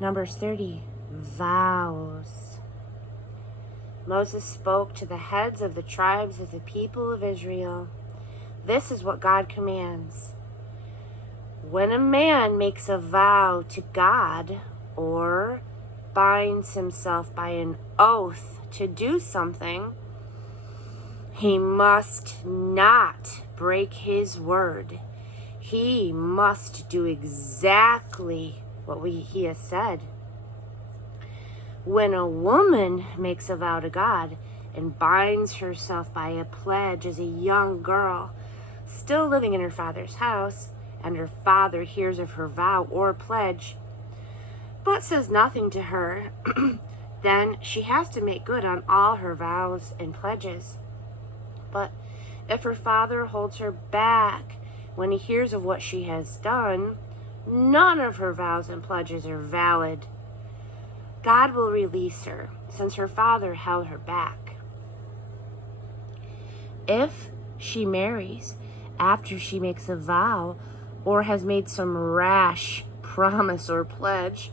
Numbers 30, vows. Moses spoke to the heads of the tribes of the people of Israel. This is what God commands. When a man makes a vow to God or binds himself by an oath to do something, he must not break his word. He must do exactly what he has said. When a woman makes a vow to God and binds herself by a pledge as a young girl, still living in her father's house, and her father hears of her vow or pledge, but says nothing to her, then she has to make good on all her vows and pledges. But if her father holds her back when he hears of what she has done, none of her vows and pledges are valid. God will release her, since her father held her back. If she marries after she makes a vow or has made some rash promise or pledge,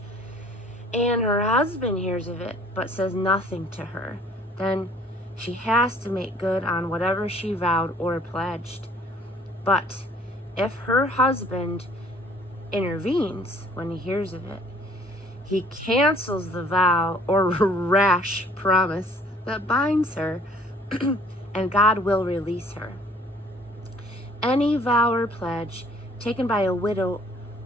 and her husband hears of it but says nothing to her, then she has to make good on whatever she vowed or pledged. But if her husband intervenes when he hears of it, he cancels the vow or rash promise that binds her, and God will release her. Any vow or pledge taken by a widow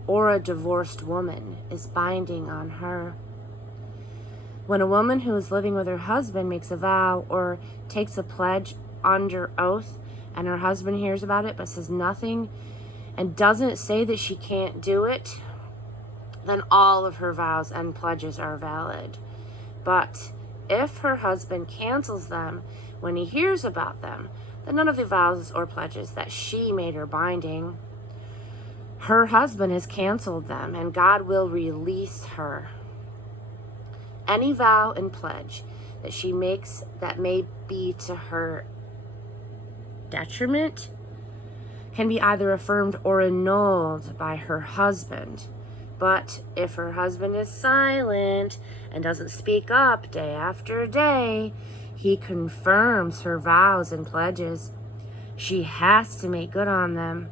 or a divorced woman is binding on her. When a woman who is living with her husband makes a vow or takes a pledge under oath, and her husband hears about it but says nothing and doesn't say that she can't do it, then all of her vows and pledges are valid. But if her husband cancels them when he hears about them, then none of the vows or pledges that she made are binding. Her husband has canceled them, and God will release her. Any vow and pledge that she makes that may be to her detriment can be either affirmed or annulled by her husband. But if her husband is silent and doesn't speak up day after day, he confirms her vows and pledges. She has to make good on them.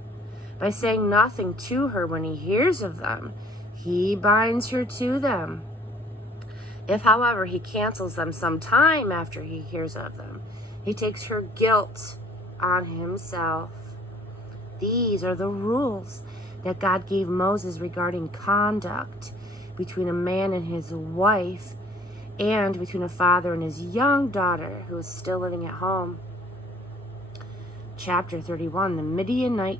By saying nothing to her when he hears of them, he binds her to them. If, however, he cancels them some time after he hears of them, he takes her guilt on himself. These are the rules that God gave Moses regarding conduct between a man and his wife, and between a father and his young daughter who is still living at home. Chapter 31, the Midianite